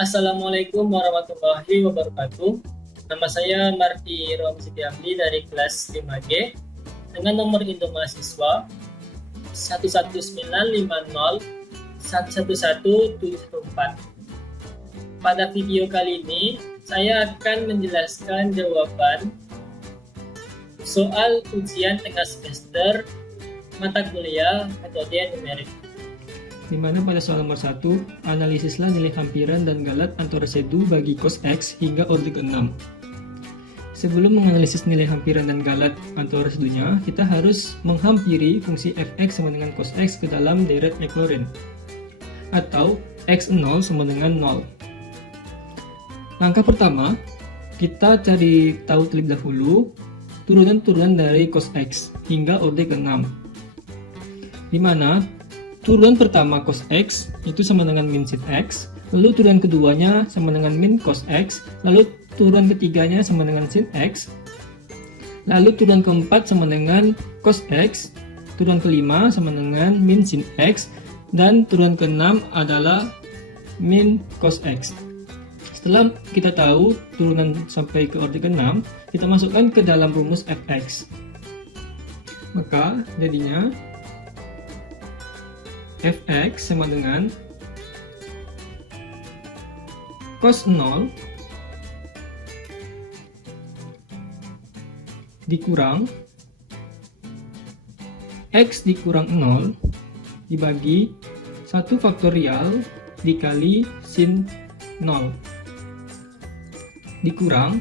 Assalamualaikum warahmatullahi wabarakatuh. Nama saya Marti Romi Sitiamli dari kelas 5G dengan nomor induk mahasiswa 11950111714. Pada video kali ini, saya akan menjelaskan jawaban soal ujian tengah semester mata kuliah metode numerik. Di mana pada soal nomor 1, analisislah nilai hampiran dan galat atau residu bagi cos X hingga orde ke-6. Sebelum menganalisis nilai hampiran dan galat atau residunya, kita harus menghampiri fungsi fx sama dengan cos X ke dalam deret Maclaurin, atau x0 sama dengan 0. Langkah pertama, kita cari tahu terlebih dahulu turunan-turunan dari cos X hingga orde ke-6. Di mana turunan pertama cos X itu sama dengan min sin X, lalu turunan keduanya sama dengan min cos X, lalu turunan ketiganya sama dengan sin X, lalu turunan keempat sama dengan cos X, turunan kelima sama dengan min sin X, dan turunan keenam adalah min cos X. Setelah kita tahu turunan sampai ke orde ke-6, kita masukkan ke dalam rumus fx. Maka jadinya fx sama dengan cos 0 dikurang x dikurang 0 dibagi 1 faktorial dikali sin 0 dikurang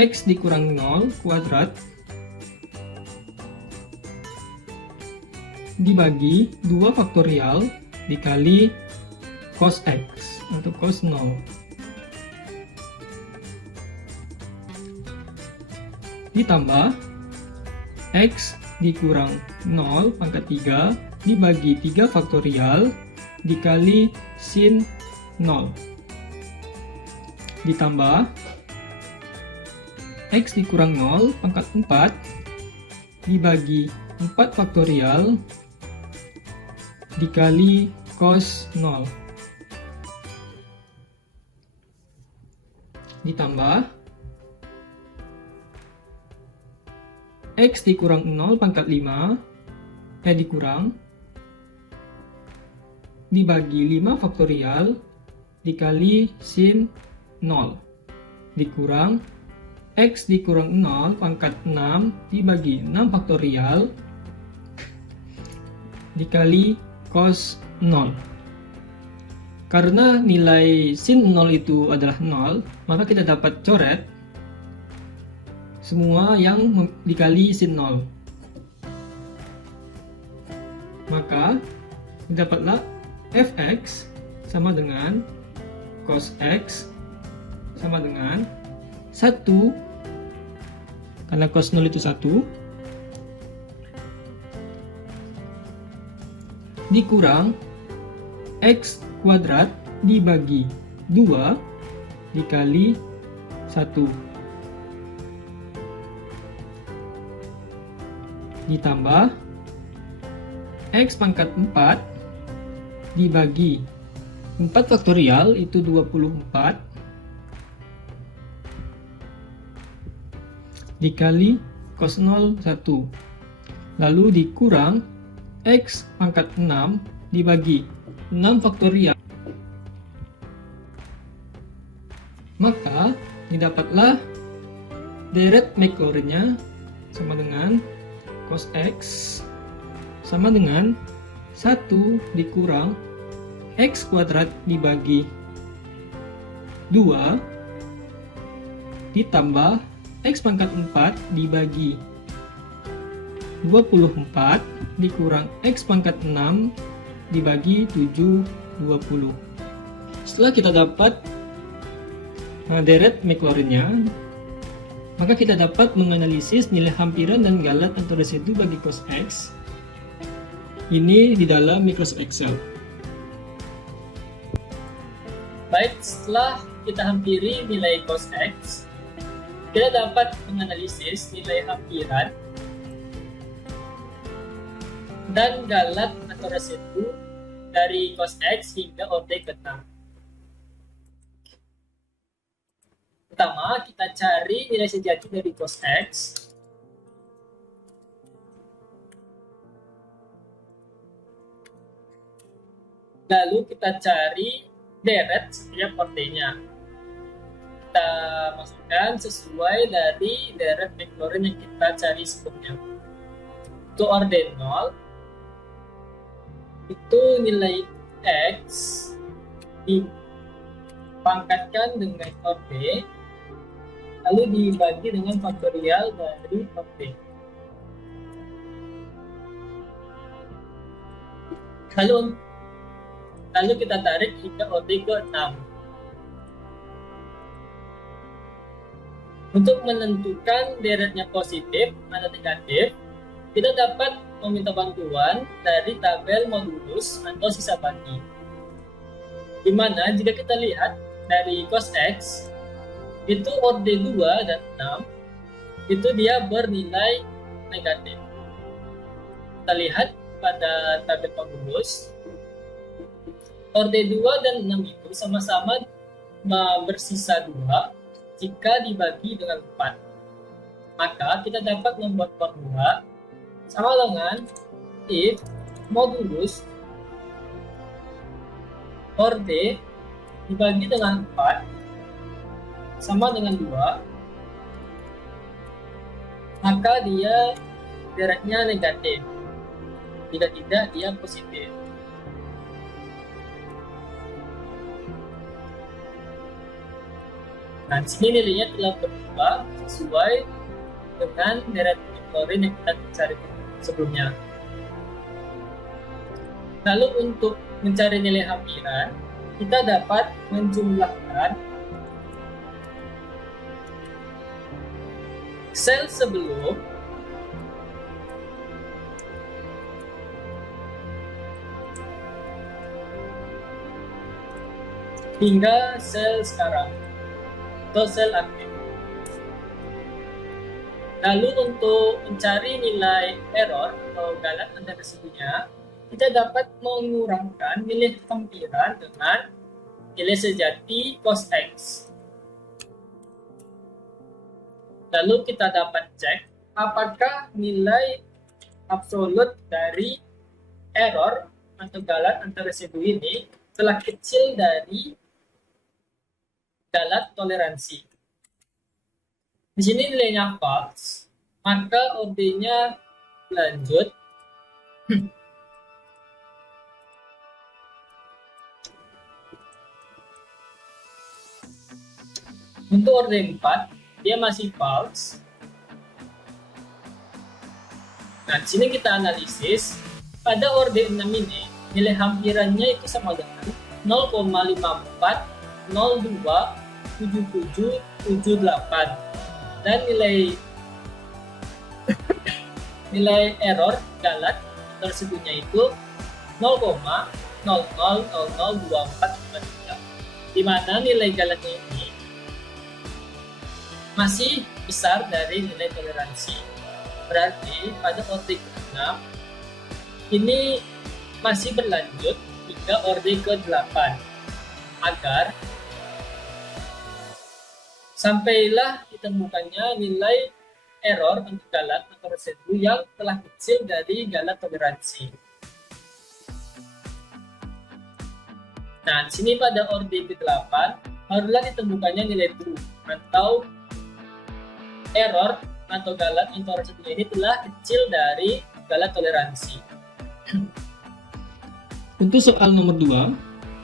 x dikurang 0 kuadrat dibagi 2 faktorial dikali cos X atau cos 0 ditambah X dikurang 0 pangkat 3 dibagi 3 faktorial dikali sin 0 ditambah X dikurang 0 pangkat 4 dibagi 4 faktorial dikali cos 0 ditambah X dikurang 0 pangkat 5 dikurang dibagi 5 faktorial dikali sin 0 dikurang X dikurang 0 pangkat 6 dibagi 6 faktorial dikali cos 0. Karena nilai sin 0 itu adalah 0, maka kita dapat coret semua yang dikali sin 0. Maka dapatlah fx sama dengan cos x sama dengan 1, karena cos 0 itu 1, dikurang x kuadrat dibagi 2 dikali 1 ditambah x pangkat 4 dibagi 4 faktorial itu 24 dikali cos 0 1 lalu dikurang X pangkat 6 dibagi 6 faktorial, maka didapatlah deret Maclaurinnya sama dengan cos X sama dengan 1 dikurang X kuadrat dibagi 2 ditambah X pangkat 4 dibagi 24 dikurang X pangkat 6 dibagi 7 20. Setelah kita dapat deret Maclaurinnya, maka kita dapat menganalisis nilai hampiran dan galat atau residu bagi cos X ini di dalam Microsoft Excel. Baik, setelah kita hampiri nilai cos X, kita dapat menganalisis nilai hampiran dan galat atau residu dari cos X hingga orde ke-6. Pertama, kita cari nilai sejati dari cos X. Lalu kita cari deret setiap ordernya. Kita masukkan sesuai dari deret vektorin yang kita cari sebelumnya. Untuk orden 0, itu nilai X dipangkatkan dengan orden, lalu dibagi dengan faktorial dari orden. Lalu kita tarik hingga orden ke-6. Untuk menentukan deretnya positif atau negatif, kita dapat meminta bantuan dari tabel modulus atau sisa bagi. Di mana jika kita lihat dari cos X, itu orde 2 dan 6, itu dia bernilai negatif. Kita lihat pada tabel modulus, orde 2 dan 6 itu sama-sama bersisa 2 jika dibagi dengan 4. Maka kita dapat membuat formula sama dengan if modulus orde dibagi dengan 4 sama dengan 2, maka dia deretnya negatif. Jika tidak, dia positif. Nah, di sini nilainya telah berubah sesuai dengan deret vektorin yang kita cari sebelumnya. Lalu untuk mencari nilai hampiran, kita dapat menjumlahkan sel sebelum hingga sel sekarang atau sel aktif. Lalu untuk mencari nilai error atau galat antara residunya, kita dapat mengurangkan nilai hampiran dengan nilai sejati cos X. Lalu kita dapat cek apakah nilai absolut dari error atau galat antara residu ini telah kecil dari galat toleransi. Di sini nilainya false, maka OB-nya lanjut. Untuk orde 4, dia masih false. Nah, di sini kita analisis. Pada orde 6 ini, nilai hampirannya itu sama dengan 0,54027778. Dan nilai error galat tersebutnya itu 0,00002453, di mana nilai galatnya ini masih besar dari nilai toleransi. Berarti pada orde ke-6 ini masih berlanjut hingga orde ke-8 agar sampailah ditemukannya nilai error untuk galat atau residu yang telah kecil dari galat toleransi. Nah, di sini pada orde ke-8 barulah ditemukannya nilai true atau error atau galat atau residu ini telah kecil dari galat toleransi. Untuk soal nomor 2,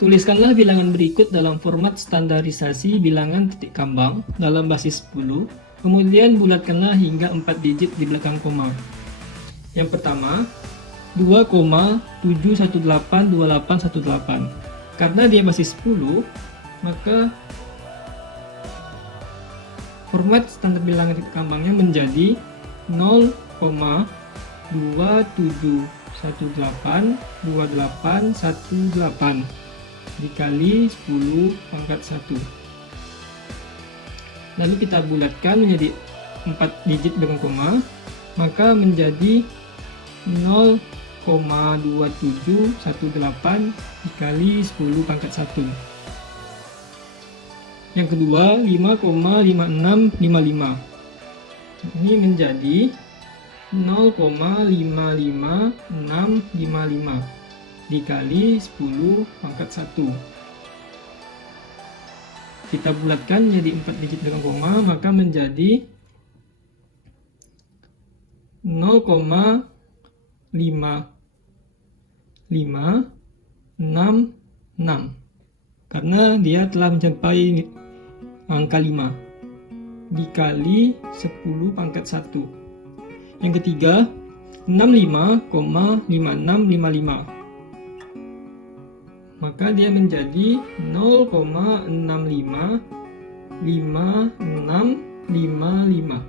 tuliskanlah bilangan berikut dalam format standarisasi bilangan titik kambang dalam basis 10, kemudian bulatkanlah hingga 4 digit di belakang koma. Yang pertama, 2,7182818. Karena dia basis 10, maka format standar bilangan titik kambangnya menjadi 0,27182818 dikali 10 pangkat 1. Lalu kita bulatkan menjadi 4 digit dengan koma, maka menjadi 0,2718 dikali 10 pangkat 1. Yang kedua 5,5655. Ini menjadi 0,55655 dikali 10 pangkat 1. Kita bulatkan jadi 4 digit dengan koma, maka menjadi 0,5566 karena dia telah mencapai angka 5 dikali 10 pangkat 1. Yang ketiga 65,5655, maka dia menjadi 0,655655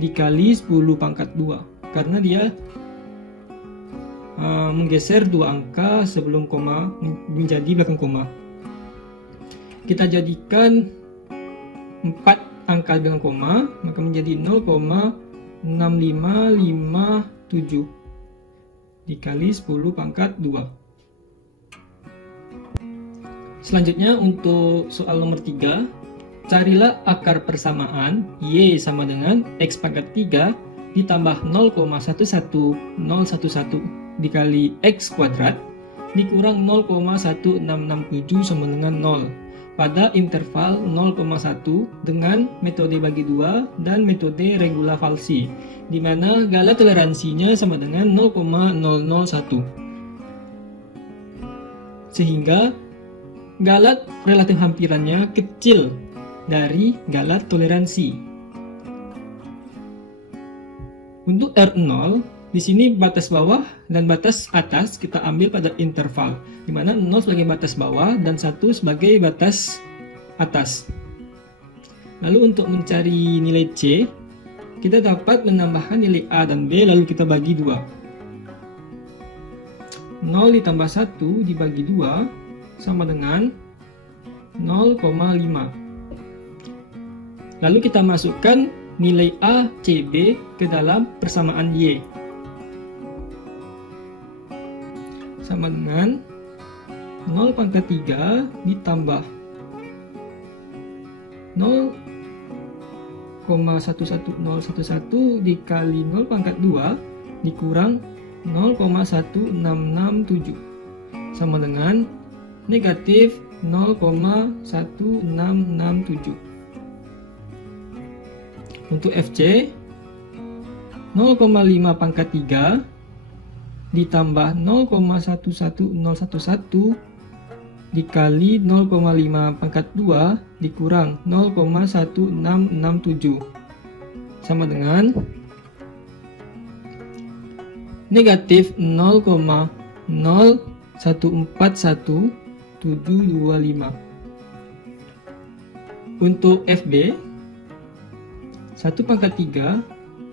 dikali 10 pangkat 2 karena dia menggeser 2 angka sebelum koma menjadi belakang koma. Kita jadikan 4 angka dengan koma, maka menjadi 0,6557 dikali 10 pangkat 2. Selanjutnya untuk soal nomor 3, carilah akar persamaan Y sama dengan X pangkat 3 ditambah 0,11011 dikali X kuadrat dikurang 0,1667 sama dengan 0 pada interval 0,1 dengan metode bagi 2 dan metode regula falsi, di mana galat toleransinya sama dengan 0,001. Sehingga galat relatif hampirannya kecil dari galat toleransi. Untuk R0, di sini batas bawah dan batas atas kita ambil pada interval, di mana 0 sebagai batas bawah dan 1 sebagai batas atas. Lalu untuk mencari nilai C, kita dapat menambahkan nilai A dan B lalu kita bagi 2. 0 ditambah 1 dibagi 2 sama dengan 0,5. Lalu kita masukkan nilai A, C, B ke dalam persamaan Y. Sama dengan 0 pangkat 3 ditambah 0,11011 dikali 0 pangkat 2 dikurang 0,1667 sama dengan negatif 0,1667. Untuk FC 0,5 pangkat 3 ditambah 0,11011 dikali 0,5 pangkat 2 dikurang 0,1667 sama dengan negatif 0,0141725. Untuk FB 1 pangkat 3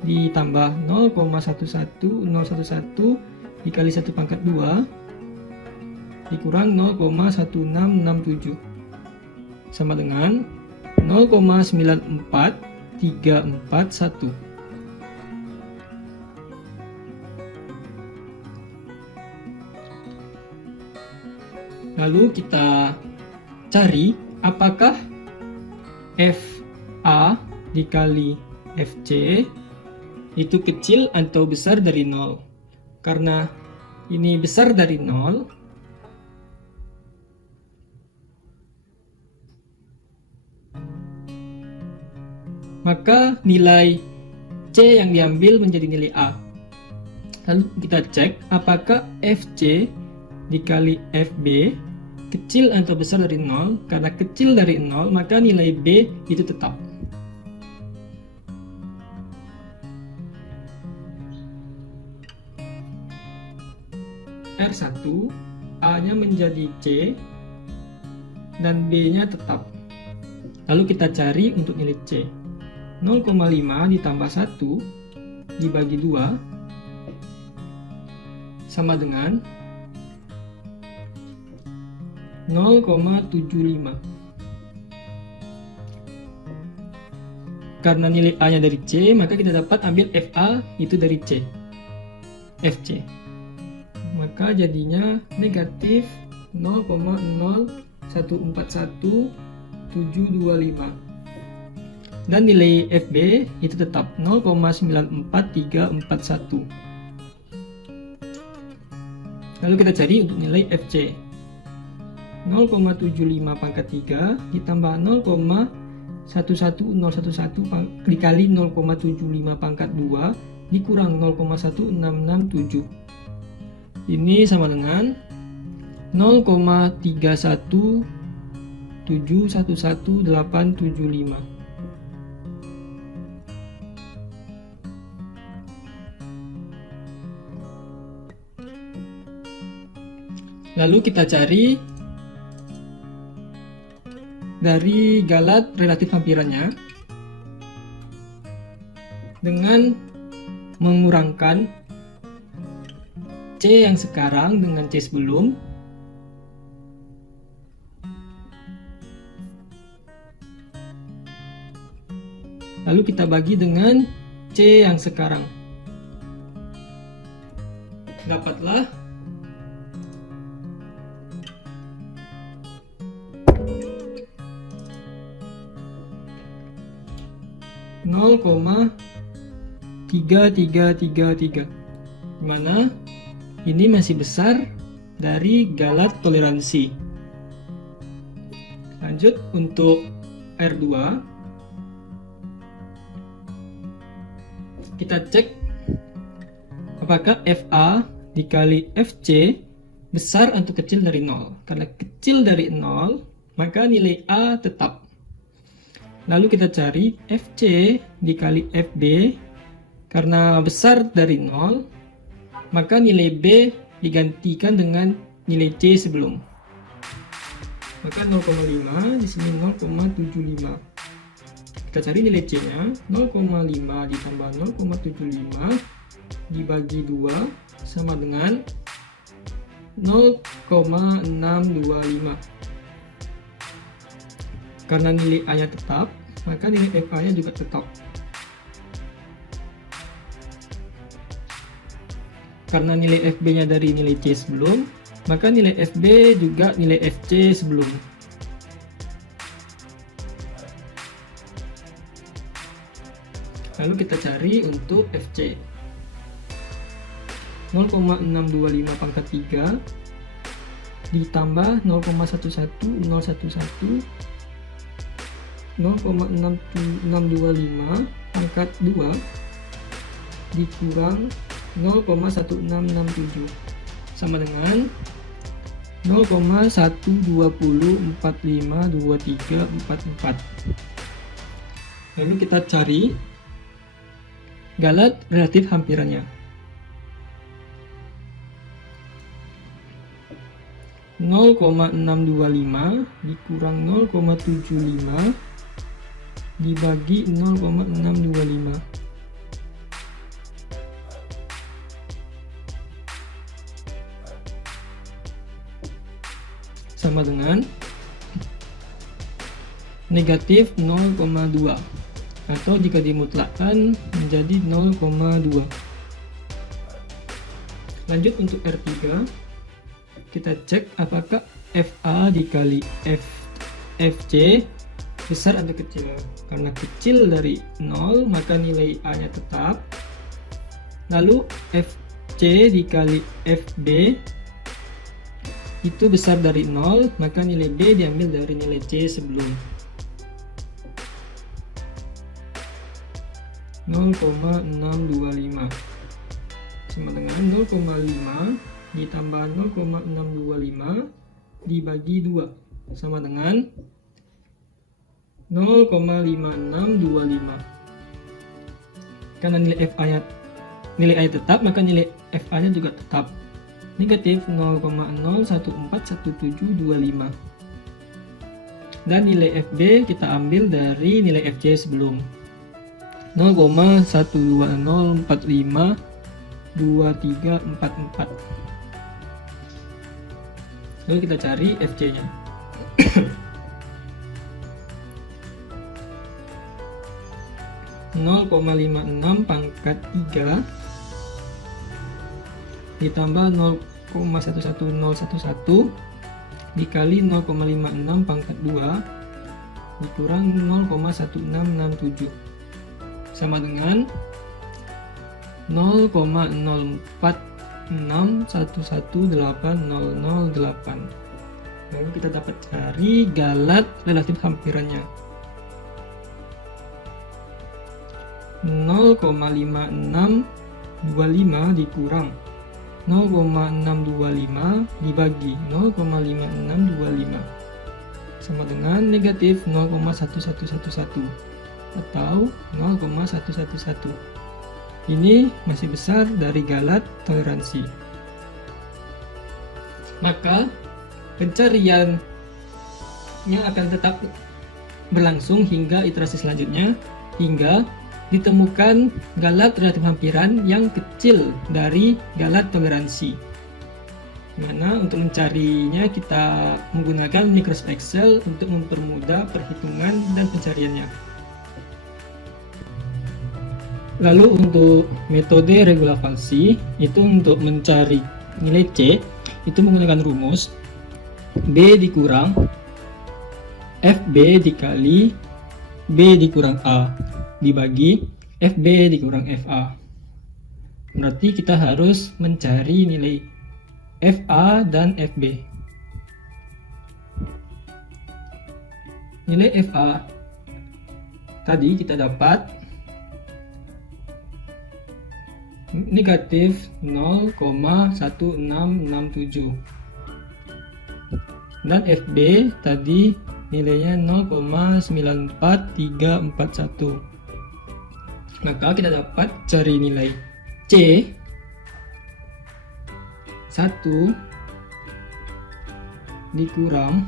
ditambah 0,11011 dikali 1 pangkat 2 dikurang 0,1667 sama dengan 0,94341. Lalu kita cari apakah FA dikali FC itu kecil atau besar dari 0. Karena ini besar dari 0, maka nilai C yang diambil menjadi nilai A. Lalu kita cek apakah FC dikali FB kecil atau besar dari 0. Karena kecil dari 0, maka nilai B itu tetap. R1, A-nya menjadi C, dan B-nya tetap. Lalu kita cari untuk nilai C. 0,5 ditambah 1 dibagi 2 sama dengan 0,75. Karena nilai A-nya dari C, maka kita dapat ambil FA itu dari C. FC. Maka jadinya negatif 0,0141 0,725. Dan nilai FB itu tetap 0,94341. Lalu kita cari untuk nilai FC. 0,75 pangkat 3 ditambah 0,11011 dikali 0,75 pangkat 2 dikurang 0,1667. Ini sama dengan 0,317111875. Lalu kita cari dari galat relatif hampirannya dengan mengurangkan C yang sekarang dengan C sebelum. Lalu kita bagi dengan C yang sekarang. Dapatlah 0,3333, dimana ini masih besar dari galat toleransi. Lanjut untuk R2, kita cek apakah FA dikali FC besar atau kecil dari 0. Karena kecil dari 0, maka nilai A tetap. Lalu kita cari FC dikali FB, karena besar dari 0, maka nilai B digantikan dengan nilai C sebelum. Maka 0,5 di sini 0,75. Kita cari nilai C-nya, 0,5 ditambah 0,75 dibagi 2 sama dengan 0,625. Karena nilai A-nya tetap, maka nilai FA-nya juga tetap. Karena nilai FB-nya dari nilai C sebelum, maka nilai FB juga nilai FC sebelum. Lalu kita cari untuk FC. 0,625 pangkat 3 ditambah 0,11011 0,625 pangkat 2 dikurang 0,1667 sama dengan 0,120452344. Lalu kita cari galat relatif hampirannya. 0,625 dikurang 0,75 dibagi 0,625. Sama dengan negatif 0,2, atau jika dimutlakkan menjadi 0,2. Lanjut untuk R3, kita cek apakah FA dikali FC besar atau kecil. Karena kecil dari 0, maka nilai A-nya tetap. Lalu FC dikali FB itu besar dari 0, maka nilai B diambil dari nilai C sebelum. 0,625 sama dengan 0,5 ditambah 0,625 dibagi 2 sama dengan 0,5625. Karena nilai FA-nya tetap, maka nilai FA-nya juga tetap. Negatif 0,0141725. Dan nilai FB kita ambil dari nilai FC sebelum. 0,120452344. Lalu kita cari FC-nya. 0,56 pangkat 3 ditambah 0,11011 dikali 0,56 pangkat 2 dikurang 0,1667 sama dengan 0,0461180008. Lalu kita dapat cari galat relatif hampirannya. 0,5625 dikurang 0,625 dibagi 0,5625 sama dengan negatif 0,1111 atau 0,111. Ini masih besar dari galat toleransi. Maka pencariannya akan tetap berlangsung hingga iterasi selanjutnya, hingga ditemukan galat relatif hampiran yang kecil dari galat toleransi. Mana untuk mencarinya kita menggunakan Microsoft Excel untuk mempermudah perhitungan dan pencariannya. Lalu untuk metode regulavalsi itu untuk mencari nilai C itu menggunakan rumus B dikurang FB dikali B dikurang A dibagi FB dikurang FA. Berarti kita harus mencari nilai FA dan FB. Nilai FA tadi kita dapat negatif 0,1667 dan FB tadi nilainya 0,94341. Maka kita dapat cari nilai C 1 dikurang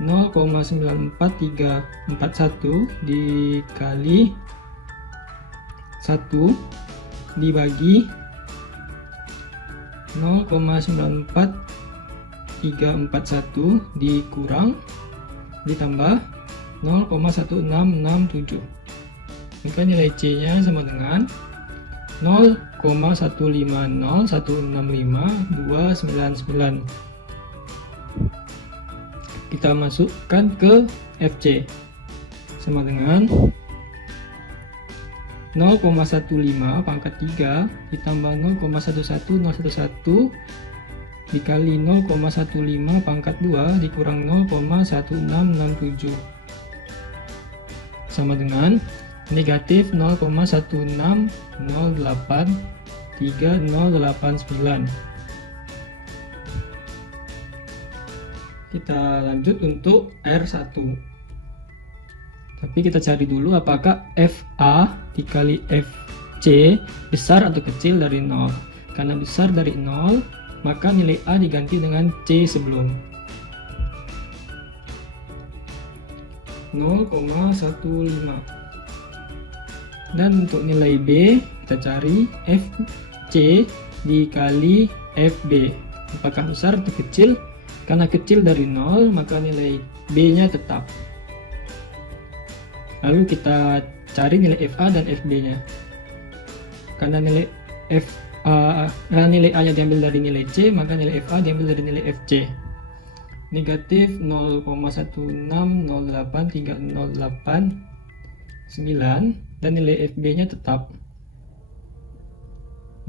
0,94341 dikali 1 dibagi 0,94341 dikurang ditambah 0,1667. Maka nilai C nya sama dengan 0,150165299. Kita masukkan ke FC sama dengan 0,15 pangkat 3 ditambah 0,11011 dikali 0,15 pangkat 2 dikurang 0,1667 sama dengan negatif 0,16083089. Kita lanjut untuk R1. Tapi kita cari dulu apakah FA dikali FC besar atau kecil dari 0. Karena besar dari 0, maka nilai A diganti dengan C sebelum 0,15. Dan untuk nilai B kita cari FC dikali FB. Apakah besar atau kecil? Karena kecil dari 0, maka nilai B nya tetap. Lalu kita cari nilai FA dan FB nya. Karena nilai nilai A nya diambil dari nilai C, maka nilai FA diambil dari nilai FC. Negatif 0,16083089 dan nilai FB nya tetap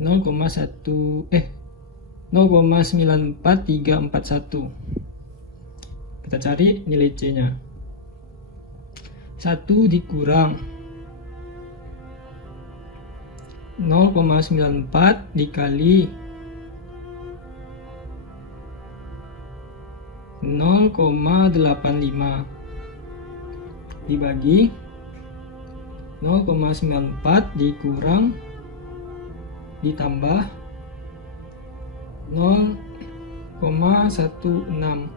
0,94341. Kita cari nilai C nya. 1 dikurang 0,94 dikali 0,85 dibagi 0,94 dikurang ditambah 0,16.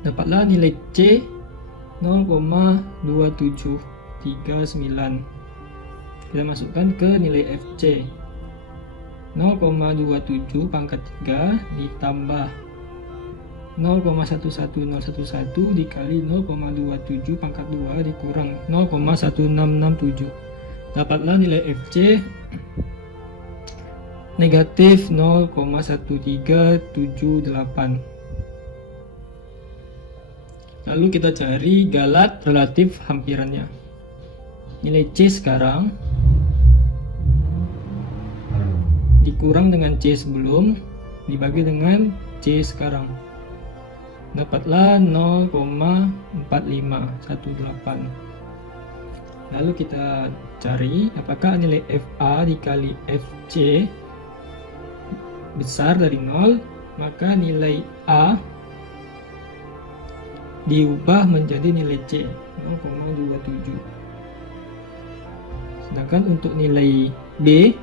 Dapatlah nilai C 0,2739. Kita masukkan ke nilai FC 0,27 pangkat 3 ditambah 0,11011 dikali 0,27 pangkat 2 dikurang 0,1667. Dapatlah nilai FC negatif 0,1378. Lalu kita cari galat relatif hampirannya. Nilai C sekarang dikurang dengan C sebelum dibagi dengan C sekarang. Dapatlah 0,4518. Lalu kita cari apakah nilai FA dikali FC besar dari 0, maka nilai A diubah menjadi nilai C 0,27. Sedangkan untuk nilai B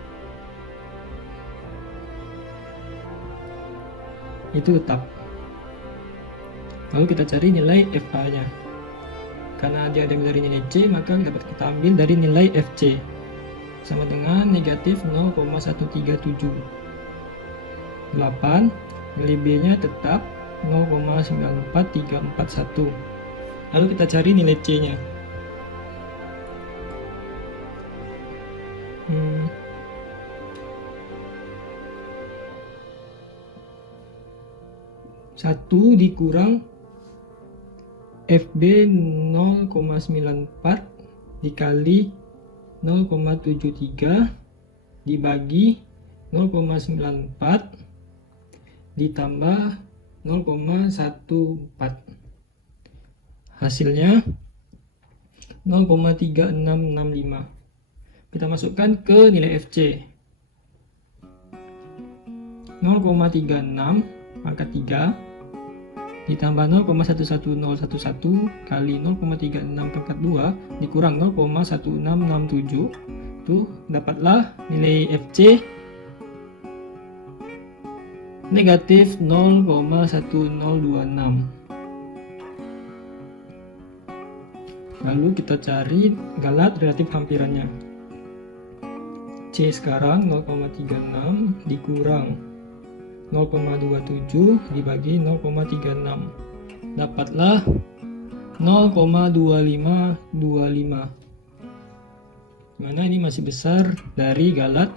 itu tetap. Lalu kita cari nilai FA nya. Karena dia diambil dari nilai C, maka dapat kita ambil dari nilai FC sama dengan negatif 0,1378. Nilai B nya tetap 0,94341. Lalu kita cari nilai C nya. Satu dikurang FB 0,94 dikali 0,73 dibagi 0,94 ditambah 0,14. Hasilnya 0,3665. Kita masukkan ke nilai FC. 0,36 pangkat 3 ditambah 0,11011 kali 0,36 pangkat 2 dikurang 0,1667. Tuh dapatlah nilai FC negatif 0,1026. Lalu kita cari galat relatif hampirannya. C sekarang 0,36 dikurang 0,27 dibagi 0,36. Dapatlah 0,2525. Mana ini masih besar dari galat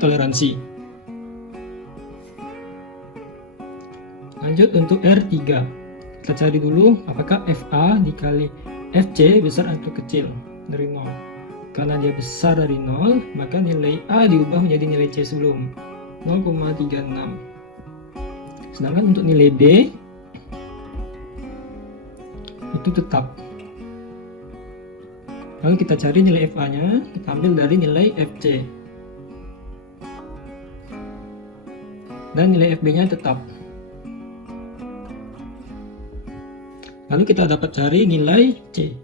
toleransi. Lanjut untuk R3. Kita cari dulu apakah FA dikali FC besar atau kecil dari 0. Karena dia besar dari 0, maka nilai A diubah menjadi nilai C sebelum 0,36. Sedangkan untuk nilai B itu tetap. Lalu kita cari nilai FA nya, kita ambil dari nilai FC. Dan nilai FB nya tetap. Lalu kita dapat cari nilai C.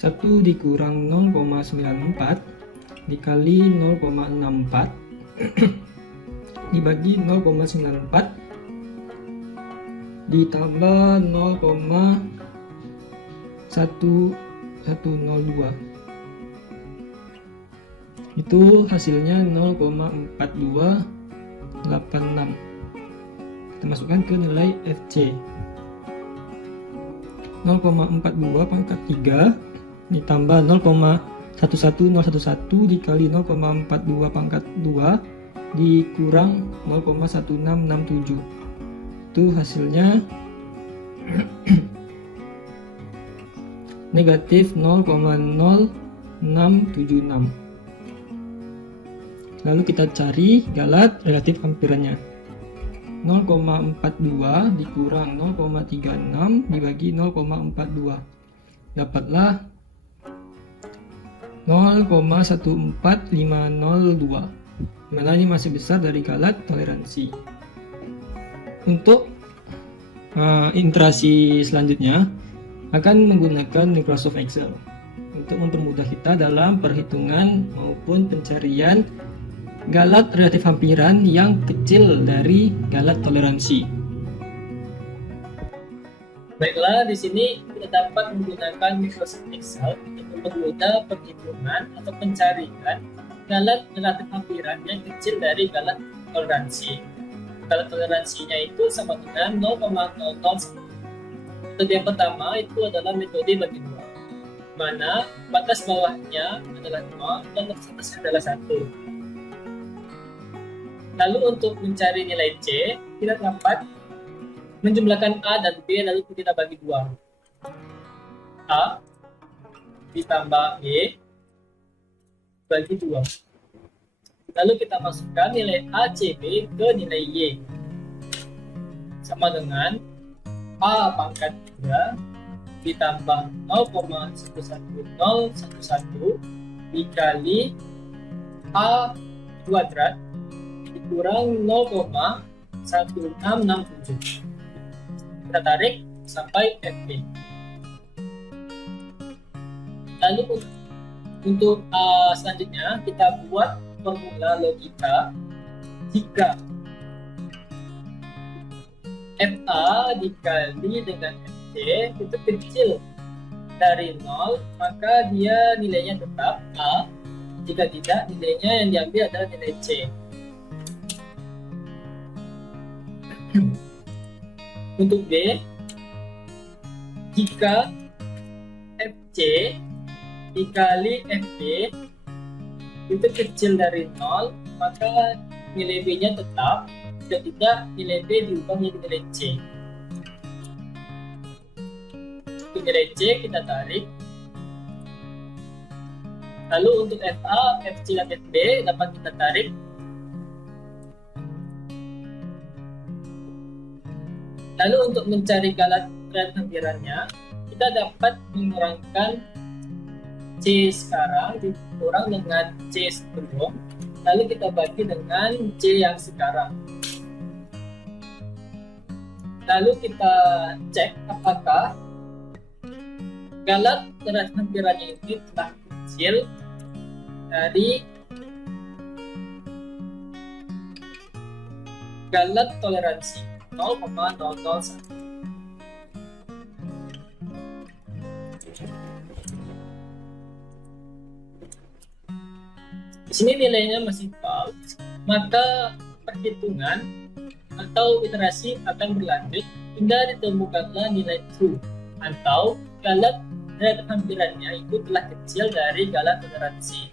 1 dikurang 0,94 dikali 0,64 dibagi 0,94 ditambah 0,1102. Itu hasilnya 0,4286. Kita masukkan ke nilai FC. 0,42 pangkat 3 ditambah 0,11011 dikali 0,42 pangkat 2 dikurang 0,1667. Itu hasilnya negatif 0,0676. Lalu kita cari galat relatif hampirannya. 0,42 dikurang 0,36 dibagi 0,42. Dapatlah 0,14502. Mana ini masih besar dari galat toleransi. Untuk interaksi selanjutnya akan menggunakan Microsoft Excel untuk mempermudah kita dalam perhitungan maupun pencarian galat relatif hampiran yang kecil dari galat toleransi. Baiklah, di sini kita dapat menggunakan Microsoft Excel untuk mempermudah perhitungan atau pencarian galat relatif hampiran yang kecil dari galat toleransi. Galat toleransinya itu sama dengan 0,001. Metode yang pertama itu adalah metode bagi dua, mana batas bawahnya adalah 0 dan batas atasnya adalah 1. Lalu untuk mencari nilai C, kita dapat menjumlahkan A dan B lalu kita bagi dua. A ditambah B bagi dua. Lalu kita masukkan nilai A, C, B ke nilai Y. Sama dengan A pangkat 3 ditambah 0,11011 dikali A kuadrat dikurang 0,1667. Kita tarik sampai FB. Lalu untuk selanjutnya kita buat formula logika jika FA dikali dengan FC itu kecil dari 0, maka dia nilainya tetap A. Jika tidak, nilainya yang diambil adalah nilai C. Untuk B, jika FC dikali FB itu kecil dari 0, maka nilai B-nya tetap. Jika tidak, nilai B diubah menjadi nilai C. Untuk nilai C kita tarik. Lalu untuk FA, FC, dan FB dapat kita tarik. Lalu untuk mencari galat terhadap hampirannya, kita dapat mengurangkan C sekarang dikurang dengan C sebelum, lalu kita bagi dengan C yang sekarang. Lalu kita cek apakah galat terhadap hampirannya ini telah kecil dari galat toleransi 0,001. Di sini nilainya masih false, maka perhitungan atau iterasi akan berlanjut hingga ditemukanlah nilai true atau galat terhadap hampirannya itu telah kecil dari galat toleransi.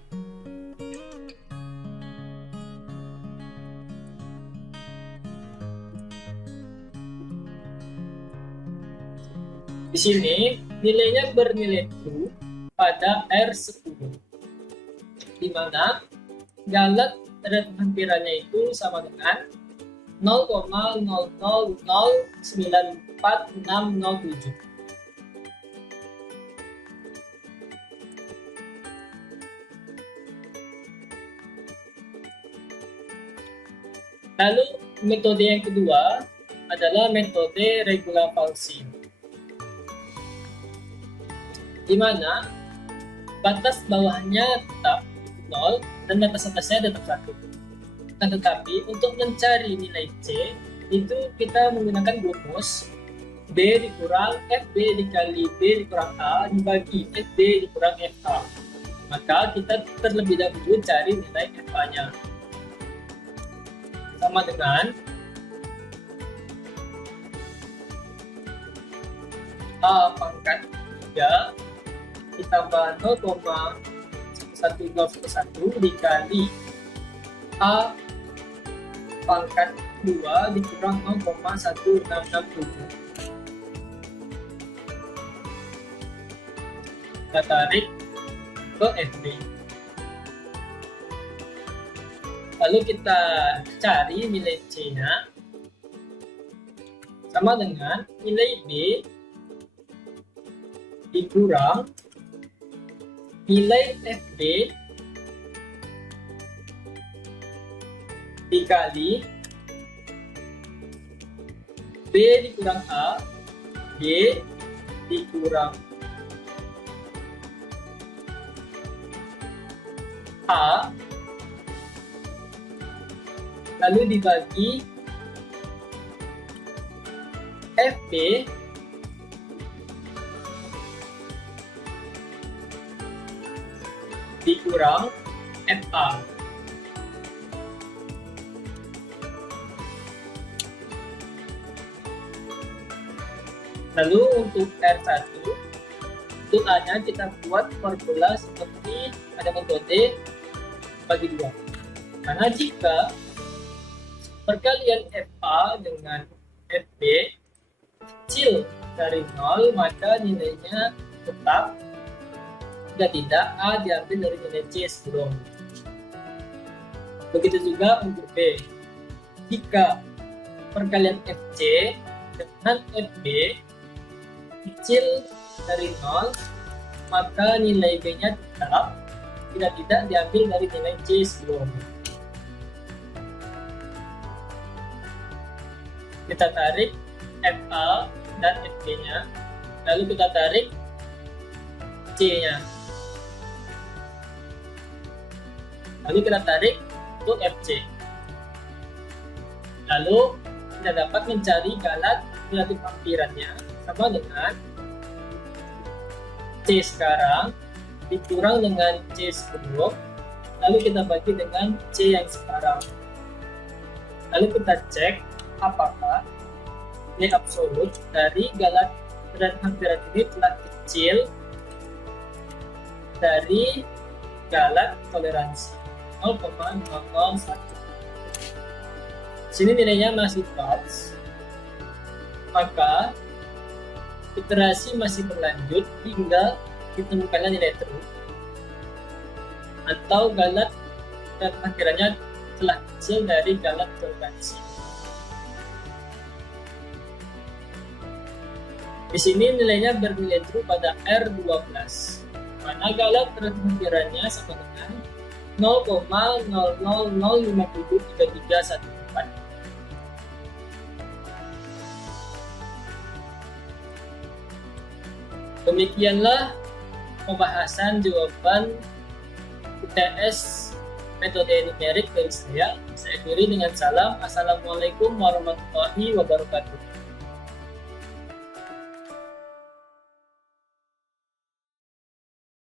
Di sini nilainya bernilai true pada R10, di mana galat terhadap hampirannya itu sama dengan 0,00094607. Lalu metode yang kedua adalah metode regula falsi, di mana batas bawahnya tetap 0 dan batas atasnya tetap 1. Akan tetapi untuk mencari nilai C itu kita menggunakan rumus B dikurang FB dikali B dikurang A dibagi FB dikurang FA. Maka kita terlebih dahulu cari nilai FA-nya. Sama dengan A pangkat 3 ditambah 0,1011 dikali A pangkat 2 dikurang 0,1667. Kita tarik ke FB. Lalu kita cari nilai C-nya sama dengan nilai B dikurang nilai FB dikali B dikurang A, B dikurang A, lalu dibagi FB dikurang FA. Lalu untuk R1, untuk A-nya kita buat formula seperti ada metode bagi dua. Karena jika perkalian FA dengan FB kecil dari 0, maka nilainya tetap. Jika tidak, A diambil dari nilai C sebelum. Begitu juga untuk B. Jika perkalian FC dengan FB kecil dari 0, maka nilai B-nya tetap. Jika tidak, diambil dari nilai C sebelum. Kita tarik FA dan FB-nya, lalu kita tarik C-nya, lalu kita tarik untuk FC. Lalu kita dapat mencari galat relatif hampirannya sama dengan C sekarang dikurang dengan C sebelum, lalu kita bagi dengan C yang sekarang. Lalu kita cek apakah nilai absolut dari galat relatif hampiran ini telah kecil dari galat toleransi 0,001. Sini nilainya masih false, maka iterasi masih berlanjut hingga ditemukannya nilai true, atau galat dan akhirnya telah kecil dari galat toleransi. Di sini nilainya bernilai true pada R12, mana galat terhampirannya sama dengan 0,0005733314. Demikianlah pembahasan jawaban UTS metode numerik dari saya. Saya akhiri dengan salam. Assalamualaikum warahmatullahi wabarakatuh.